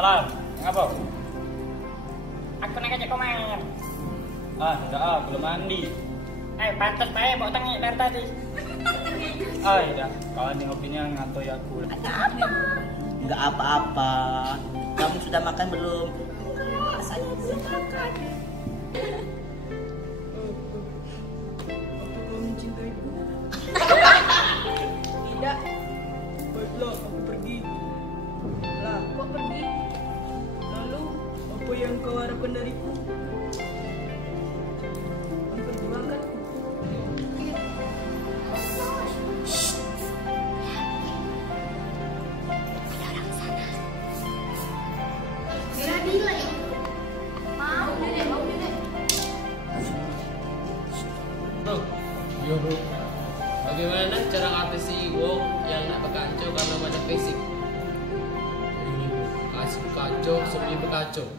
Waalaikumsalam. Ngapa? Aku nak ajak kau main. Enggak, belum mandi. Pantas bae bawa tangi dari tadi. Ya, kalau ini hobinya ngantuk ya aku. Enggak apa-apa. Kamu sudah makan belum? Saya belum makan. Apakah mencintaiku? Tidak. Baiklah, aku pergi. Lah, kok pergi? Lalu, apa yang kau harapkan dariku? Memperjuangkanku. Bila ya. Mau nenek, mau nenek. Bro, Yo, bro. bagaimana cara ngatasi wong yang nak berkacau karena banyak basic? Kasih kacau, sebelum berkacau.